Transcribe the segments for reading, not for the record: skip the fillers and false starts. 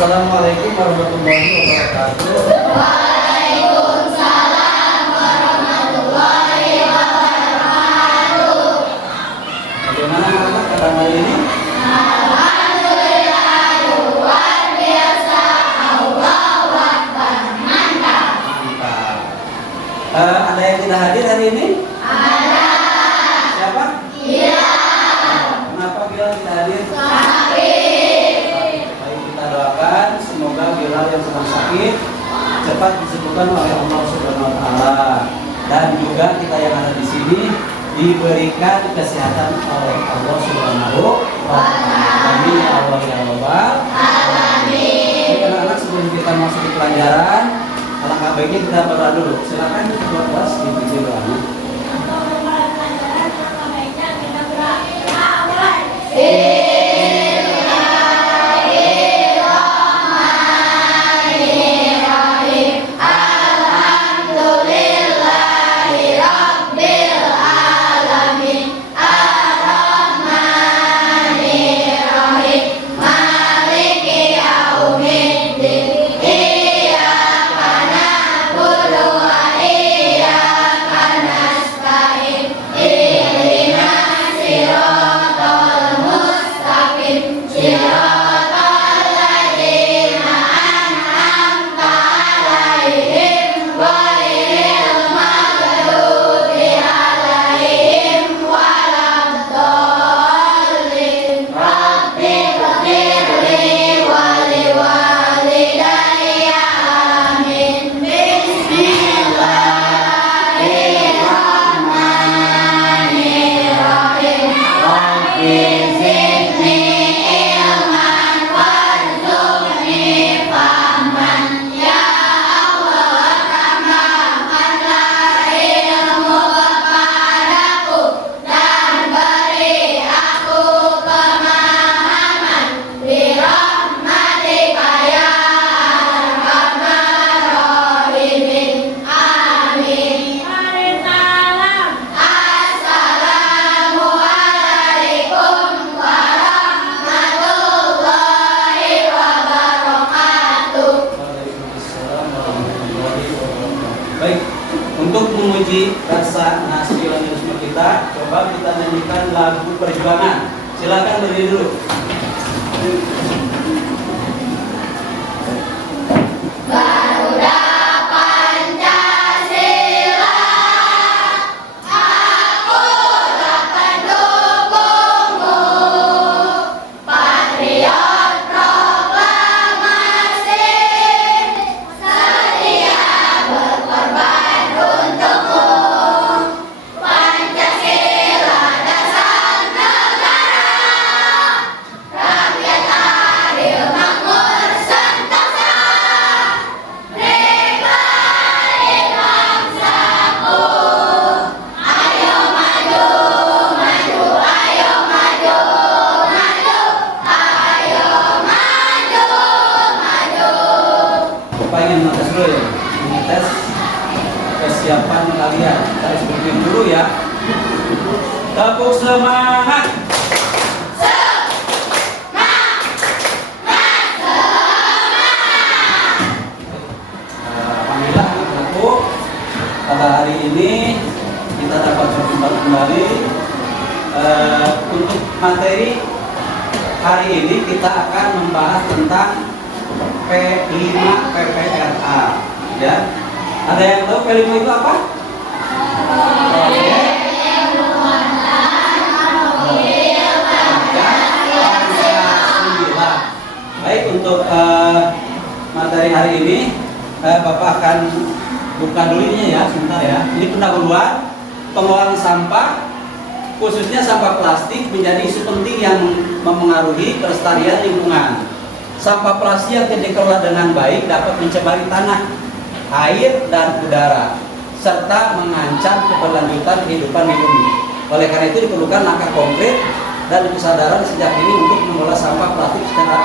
Assalamualaikum warahmatullahi wabarakatuh. Waalaikumsalam warahmatullahi wabarakatuh. Bagaimana anak pada hari ini? Alhamdulillah luar biasa. Allahu Akbar. Mantap. Mantap. Ada yang tidak hadir hari ini? Ada. Siapa? Iya. Kenapa Bilal tidak hadir? Sakit. Baik, kita doakan semoga Bilal yang sedang sakit cepat disembuhkan oleh Allah Subhanahu wa taala, dan juga kita yang ada di sini diberikan kesehatan oleh Allah Subhanahu wa taala. Amin ya Allah ya Rabbal alamin. Baik, anak-anak, sebelum kita masuk ke pelajaran, alangkah baiknya kita berdoa dulu. Silakan ketua kelas dipimpin doanya. Baik, untuk menguji rasa nasionalisme kita, coba kita nyanyikan lagu perjuangan. Silakan berdiri dulu. Garuda Pancasila, akulah pendukungmu. Patriot proklamasi, setia berkorban untukmu. Pancasila dasar negara, rakyat adil makmur sentosa. Nikmati bangsaku, ayo maju, maju, ayo maju, maju, ayo maju, maju. Bapak ingin mengetes dulu ya, mengetes kesiapan kalian. Kita harus berdiri dulu ya. Tepuk semangat. Alhamdulillah anak-anakku, pada hari ini kita dapat berjumpa kembali. Untuk materi hari ini kita akan membahas tentang P5 PPRA, ya. Ada yang tahu P5 itu apa? Proyek Pancasila. Baik, untuk materi hari ini Bapak akan buka dulu ini ya, sebentar ya. Ini pendahuluan pengolahan sampah, khususnya sampah plastik, menjadi isu penting yang memengaruhi kelestarian lingkungan. Sampah plastik yang tidak dikelola dengan baik dapat mencemari tanah, air, dan udara, serta mengancam keberlanjutan kehidupan di bumi. Oleh karena itu diperlukan langkah konkret dan kesadaran sejak dini untuk mengelola sampah plastik secara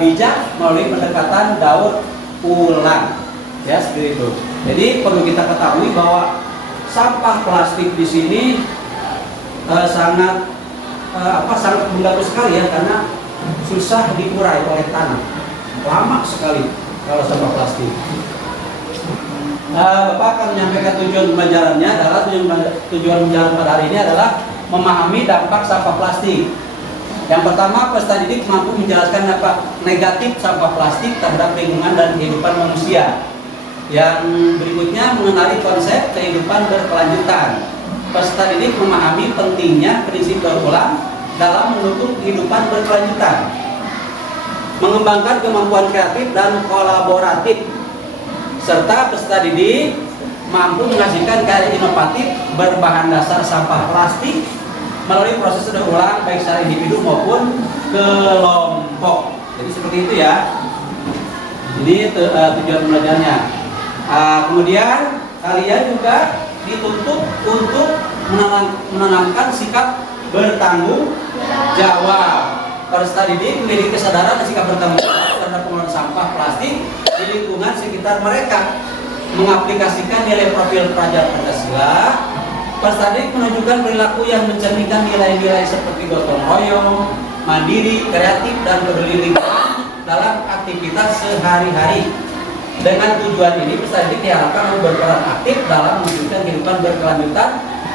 bijak melalui pendekatan daur ulang, ya, seperti itu. Jadi perlu kita ketahui bahwa sampah plastik di sini sangat mengganggu sekali ya, karena susah diurai oleh tanah. lama sekali kalau sampah plastik. Bapak akan menyampaikan tujuan pembelajarannya adalah tujuan pembelajaran pada hari ini adalah memahami dampak sampah plastik. Yang pertama, peserta didik mampu menjelaskan dampak negatif sampah plastik terhadap lingkungan dan kehidupan manusia. Yang berikutnya, mengenali konsep kehidupan berkelanjutan. Peserta didik memahami pentingnya prinsip daur ulang dalam mendukung kehidupan berkelanjutan. Mengembangkan kemampuan kreatif dan kolaboratif. Serta peserta didik mampu menghasilkan karya inovatif berbahan dasar sampah plastik melalui proses daur ulang baik secara individu maupun kelompok. Jadi seperti itu ya. Ini tujuan pembelajarannya. Kemudian kalian juga dituntut untuk menanamkan sikap bertanggung jawab. Peserta didik memiliki kesadaran dan sikap bertanggung jawab terhadap pengelolaan sampah plastik di lingkungan sekitar mereka. Mengaplikasikan nilai profil pelajar Pancasila. Peserta didik menunjukkan perilaku yang mencerminkan nilai-nilai seperti gotong royong, mandiri, kreatif, dan peduli lingkungan dalam aktivitas sehari-hari. Dengan tujuan ini, peserta didik diharapkan berperan aktif dalam mewujudkan kehidupan berkelanjutan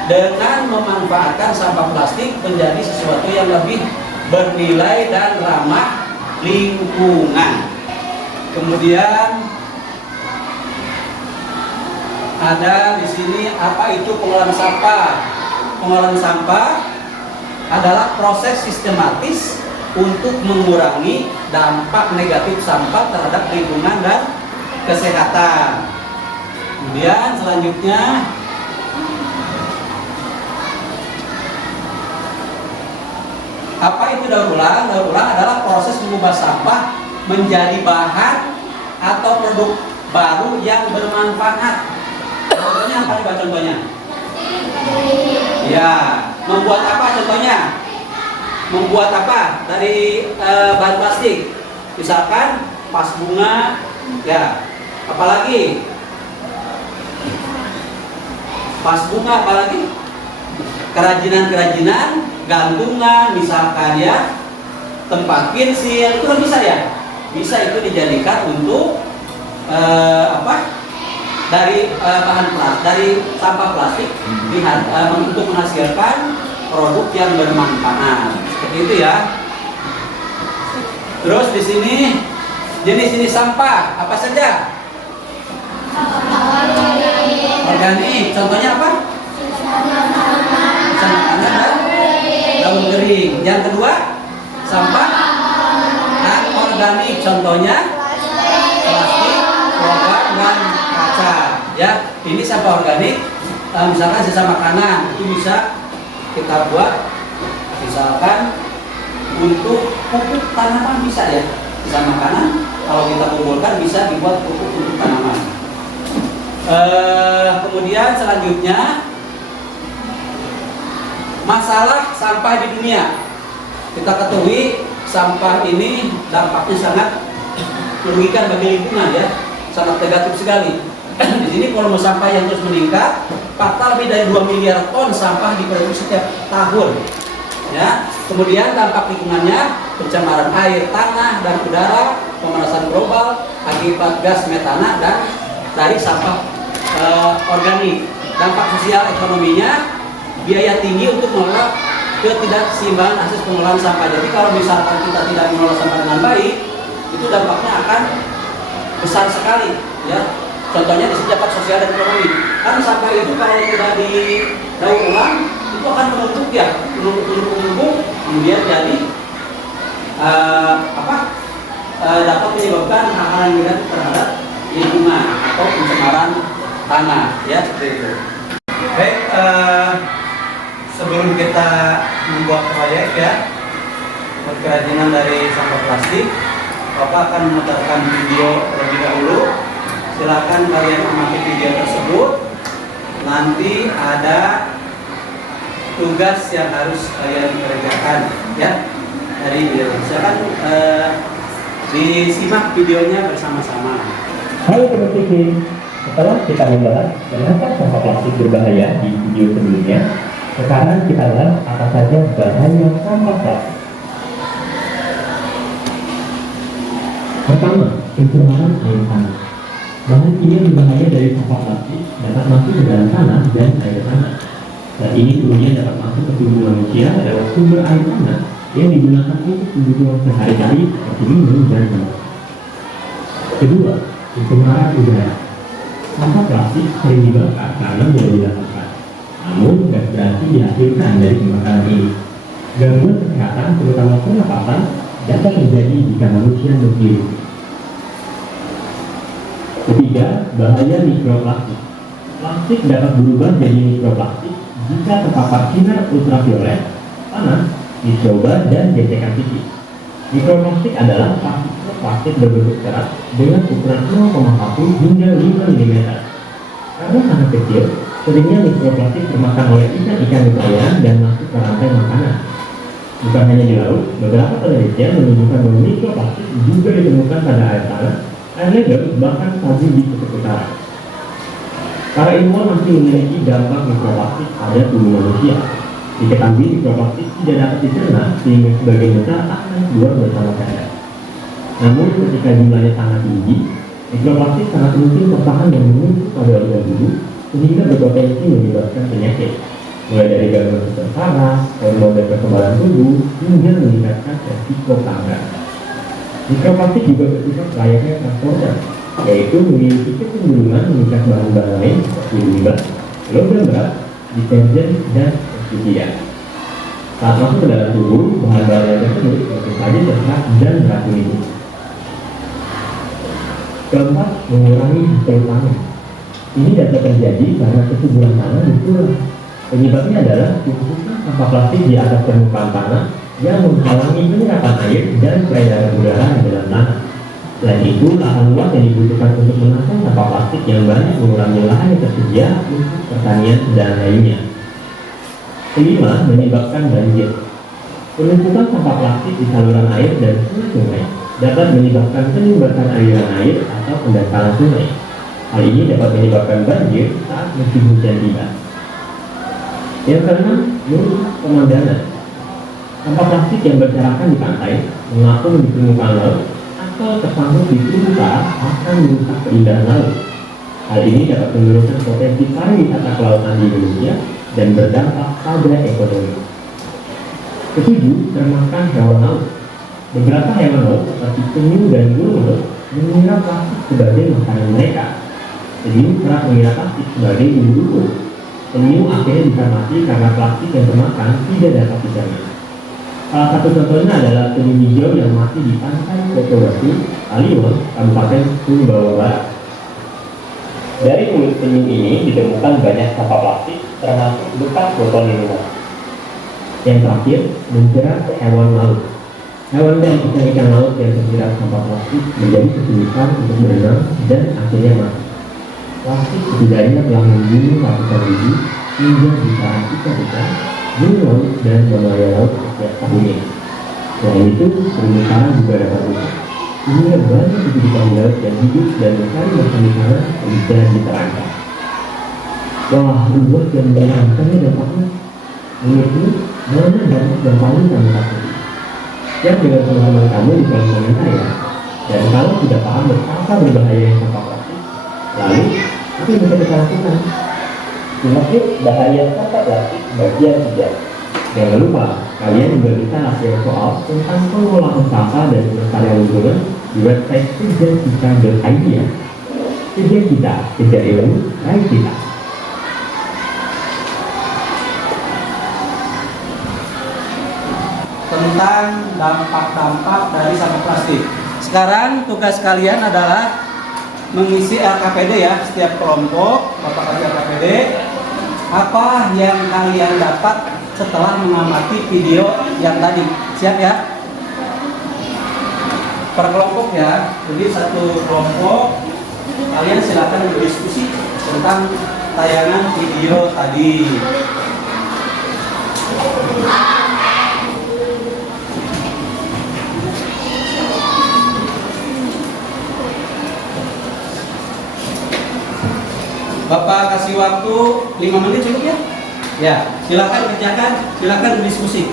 dengan memanfaatkan sampah plastik menjadi sesuatu yang lebih bernilai dan ramah lingkungan. Kemudian ada di sini apa itu pengolahan sampah? Pengolahan sampah adalah proses sistematis untuk mengurangi dampak negatif sampah terhadap lingkungan dan kesehatan. Kemudian selanjutnya apa itu daur ulang? Daur ulang adalah proses mengubah sampah menjadi bahan atau produk baru yang bermanfaat. Contohnya apa nih, contohnya? Ya, membuat apa contohnya? Membuat apa dari bahan plastik? Misalkan vas bunga, ya. Apalagi? Vas bunga, apalagi? Kerajinan-kerajinan, gantungan, misalkan ya, tempat pensil, itu kan bisa ya? Bisa itu dijadikan untuk dari bahan plastik, dari sampah plastik untuk menghasilkan produk yang bermanfaat. Seperti itu ya. Terus di sini jenis-jenis sampah apa saja? Organik. Contohnya apa? Sampah dan daun kering. Yang kedua, sampah anorganik. Contohnya plastik, logam, dan kaca. Ya, ini sampah organik. Misalkan sisa makanan itu bisa kita buat, misalkan untuk pupuk tanaman bisa ya. Sisa makanan kalau kita kumpulkan bisa dibuat pupuk untuk tanaman. Kemudian selanjutnya masalah sampah di dunia. Kita ketahui sampah ini dampaknya sangat merugikan bagi lingkungan ya, sangat negatif sekali. Di sini volume sampah yang terus meningkat, total lebih dari 2 miliar ton sampah diproduksi setiap tahun. Ya, kemudian dampak lingkungannya pencemaran air, tanah, dan udara, pemanasan global akibat gas metana dan dari sampah organik. Dampak sosial ekonominya biaya tinggi untuk mengelola ketidakseimbangan hasil pengelolaan sampah. Jadi kalau misalkan kita tidak mengelola sampah dengan baik, itu dampaknya akan besar sekali ya. Contohnya di dampak sosial dan ekonomi. Kan sampah itu kalau tidak didaur ulang itu akan menumpuk ya, menumpuk, kemudian jadi dapat menyebabkan hal-hal yang negatif terhadap lingkungan atau pencemaran tanah ya, seperti itu. Baik, sebelum kita membuat proyek ya kerajinan dari sampah plastik, Bapak akan memutarkan video terlebih dahulu. Silakan kalian amati video tersebut. Nanti ada tugas yang harus kalian kerjakan ya dari video. Silakan disimak videonya bersama-sama. Hai teman-teman, setelah kita membahas kenapa sampah plastik berbahaya di video sebelumnya, sekarang kita bahas apa saja bahaya sampah plastik. Pertama, pencemaran air tanah. Bahan kimia berbahaya dari sampah plastik dapat masuk ke dalam tanah dan air tanah. Dan ini kemudian dapat masuk ke tubuh manusia lewat sumber air tanah yang digunakan untuk kebutuhan sehari-hari seperti minum dan memasak. Kedua, pencemaran udara. Sampah plastik sering dibakar karena mudah dilakukan. Namun, tidak berarti dihasilkan dari pembakaran ini. Gangguan kesehatan, terutama pernapasan, dapat terjadi jika manusia menghirup. Ketiga, bahaya mikroplastik. Plastik dapat berubah jadi mikroplastik jika terpapar sinar ultraviolet, panas, mikroba, dan gesekan fisik. Mikroplastik adalah plastik berbentuk keras dengan ukuran 0,1 hingga 5 mm. Karena sangat kecil, seringnya mikroplastik termakan oleh ikan-ikan di perairan dan masuk ke rantai makanan. Bukan hanya di laut, beberapa penelitian menunjukkan bahwa mikroplastik juga ditemukan pada air tanah, air legal, bahkan salju di kutub utara. Para ilmuwan masih memiliki dampak mikroplastik pada tubuh manusia. Diketahui mikroplastik tidak dapat dicerna sehingga sebagian besar akan keluar bersama cairan. Namun ketika jumlahnya sangat tinggi, mikroplastik sangat mungkin tertahan dan menumpuk pada organ tubuh sehingga berpotensi menyebabkan penyakit, mulai dari gangguan sistem saraf, hormon dan kekebalan tubuh, hingga meningkatkan resiko kanker. Mikroplastik juga bersifat layaknya transporter, yaitu memiliki kecenderungan mengikat bahan-bahan lain seperti limbah, logam berat, deterjen, dan pestisida. Saat masuk ke dalam tubuh, bahan-bahan tersebut mungkin saja terserap dan beracun itu. Keempat, mengurangi hasil panen. Ini dapat terjadi karena kesuburan tanah berkurang. Penyebabnya adalah tumpukan sampah plastik di atas permukaan tanah yang menghalangi penyerapan air dan peredaran udara di dalam tanah. Selain itu, lahan luas yang dibutuhkan untuk menampung sampah plastik yang banyak mengurangi lahan yang tersedia untuk pertanian dan lainnya. Kelima, menyebabkan banjir. Penumpukan sampah plastik di saluran air dan sungai dapat menyebabkan penyumbatan aliran air atau pendangkalan sungai. Hal ini dapat menyebabkan banjir saat musim hujan tiba. Yang keenam, merusak pemandangan. Sampah plastik yang berserakan di pantai, mengapung di permukaan laut, atau tersangkut di terumbu karang akan merusak keindahan laut. Hal ini dapat menurunkan potensi pariwisata kelautan di Indonesia dan berdampak pada ekonomi. Ketujuh, termakan hewan laut. Beberapa hewan laut seperti penyu dan burung laut mengira plastik sebagai makanan mereka. Penyu kerap mengira plastik sebagai bumbu. Penyu akhirnya bisa mati karena plastik yang termakan tidak dapat dicerna. Salah satu contohnya adalah penyu hijau yang mati di pantai Kotowatu, Kliwon, Kabupaten Sumbawa Barat. Dari kulit penyu ini ditemukan banyak sampah plastik, termasuk bekas botol minuman. Yang terakhir, menjerat hewan laut. Hewan dan ikan laut yang terjerat sampah plastik menjadi kesulitan untuk berenang dan akhirnya mati. Plastik setidaknya telah membunuh ratusan ribu hingga jutaan ikan-ikan, burung laut, dan mamalia laut setiap tahunnya. Selain itu, terumbu karang juga dapat rusak, sehingga banyak kehidupan laut yang hidup dan mencari makan di sana bisa diterangkan. Wah, luas dan menyenangkannya dampaknya. Menurutmu, mana dampak yang paling kamu takuti? Share dengan teman-teman kamu di kolom komentar ya. Dan kalau tidak paham betapa berbahaya sampah plastik, lalu apa yang bisa kita lakukan? Simak yuk bahaya sampah plastik bagian 3. Jangan lupa, kalian juga bisa hasil soal tentang pengolahan sampah dan pelestarian lingkungan di website kejarkita.id ya. Kejar kita, kejar ilmu, raih kita. Tentang dampak-dampak dari sampah plastik. Sekarang tugas kalian adalah mengisi LKPD ya, setiap kelompok Bapak kasih LKPD. Apa yang kalian dapat setelah mengamati video yang tadi? Siap ya? Per kelompok ya. Jadi satu kelompok kalian silakan berdiskusi tentang tayangan video tadi. Bapak kasih waktu 5 menit cukup ya? Ya, silakan kerjakan, silakan berdiskusi.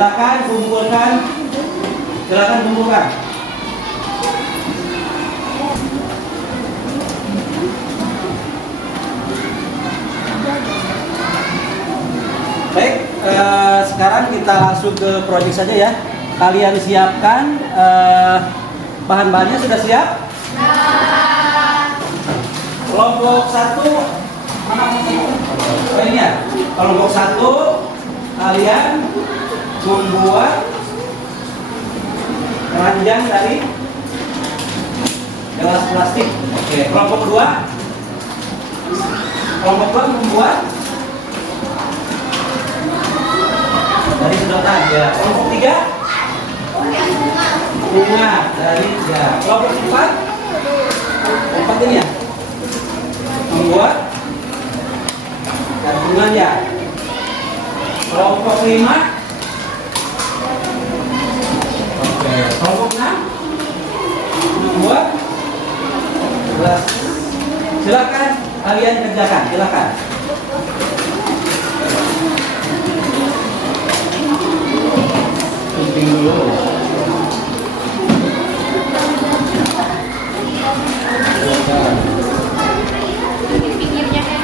Silakan kumpulkan. Silakan kumpulkan. Baik, sekarang kita langsung ke proyek saja ya. Kalian siapkan bahan-bahannya sudah siap? Kelompok 1 mana oh ini ya. Kelompok 1 kalian membuat keranjang dari gelas plastik. Oke, kelompok 2 membuat dari sedotan ya. Kelompok 3 bunga dari ya. Kelompok 4 ini ya membuat gantungan ya. Kelompok 5 oke. Kelompok 6 membuat gelas. Silakan kalian kerjakan, silakan. Penting dulu. Pinggirnya kan.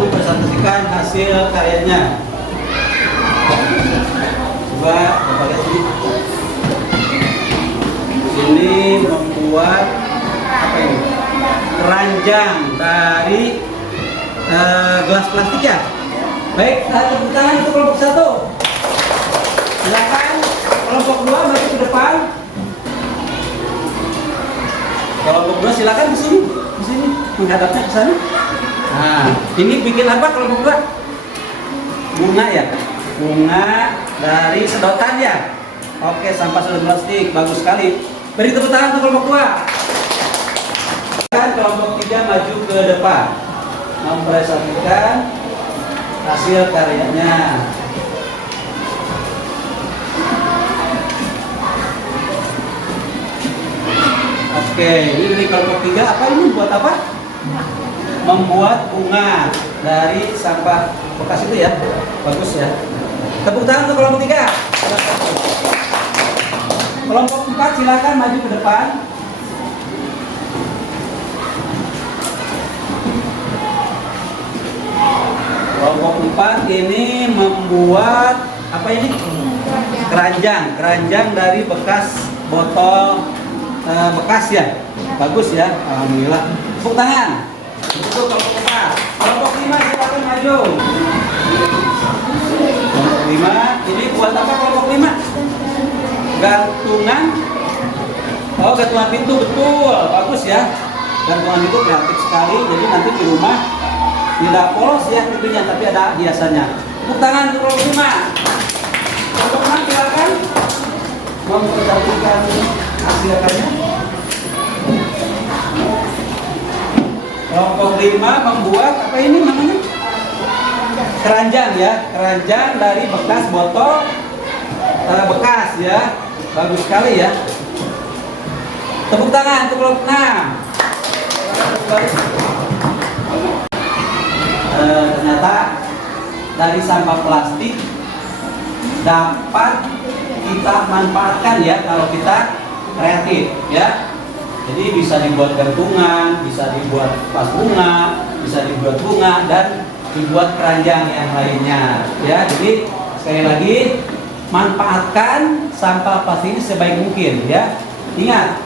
mempresentasikan hasil karyanya. Coba Bapak lihat sini. Ini membuat apa ini? Keranjang dari gelas plastik ya. Baik, tepuk tangan untuk kelompok 1. Silakan kelompok 2 maju ke depan. Kelompok 2 silakan di sini menghadapnya ke sana. Nah, ini bikin apa kelompok 2? Bunga ya? Bunga dari sedotan ya? Oke, sampah sedotan plastik, bagus sekali. Beri tepuk tangan untuk kelompok 2. Kelompok 3 maju ke depan, mempresentasikan hasil karyanya. Oke, ini dari kelompok 3 apa ini? Buat apa? Membuat bunga dari sampah bekas itu ya. Bagus ya. Tepuk tangan untuk kelompok 3. Kelompok 4 silakan maju ke depan. Kelompok 4 ini membuat apa ini? Keranjang dari bekas botol bekas ya. Bagus ya, alhamdulillah. Tepuk tangan. Itu kelompok 4. Kelompok 5 silakan maju. Kelompok 5 ini buat apa kelompok 5? Gantungan. Oh, gantungan pintu, betul. Bagus ya. Gantungan itu kreatif sekali. Jadi nanti di rumah tidak polos ya pintunya, tapi ada hiasannya. Tepuk tangan untuk kelompok 5. Kelompok 6 silakan memperhatikan hasilnya. Kelompok 5 membuat apa ini namanya? Keranjang ya, keranjang dari bekas botol bekas ya. Bagus sekali ya. Tepuk tangan untuk kelompok 6. Ternyata dari sampah plastik dapat kita manfaatkan ya kalau kita kreatif ya. Jadi bisa dibuat gantungan, bisa dibuat vas bunga, bisa dibuat bunga dan dibuat keranjang yang lainnya ya. Jadi sekali lagi manfaatkan sampah plastik ini sebaik mungkin ya. Ingat,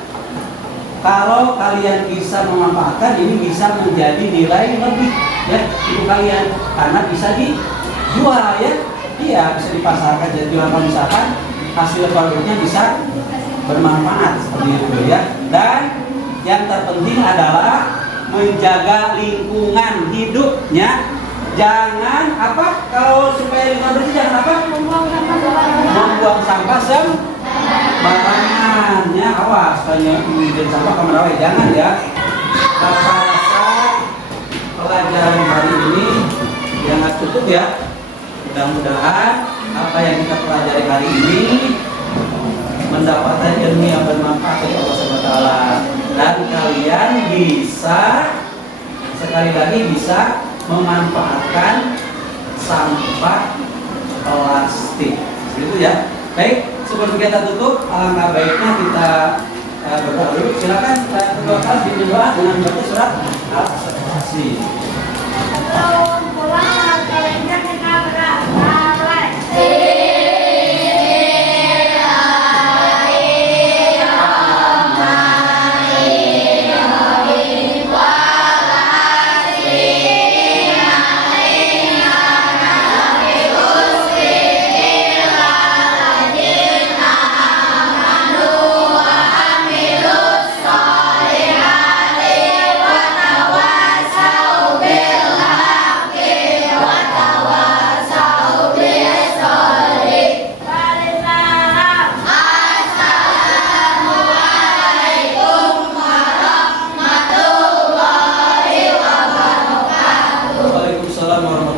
kalau kalian bisa memanfaatkan ini bisa menjadi nilai lebih ya untuk kalian karena bisa dijual ya. Iya, bisa dipasarkan jadi jual misalkan hasil produknya bisa bermanfaat seperti itu ya. Dan yang terpenting adalah menjaga lingkungan hidupnya. Jangan apa kalau supaya lingkungan bersih jangan apa? Membuang sampah sembarangan ya. Awas kalau menjadi sampah kamar jangan ya. Saya rasa pelajaran hari ini yang cukup ya. Mudah-mudahan apa yang kita pelajari hari ini mendapatkan ilmu yang bermanfaat dari Allah SWT dan kalian bisa sekali lagi bisa memanfaatkan sampah plastik itu ya. Baik, sebelum kita tutup alangkah baiknya kita berdoa dulu. Silakan kedua kali berdoa dengan baca surat Al-Asy. Waalaikumsalam warahmatullahi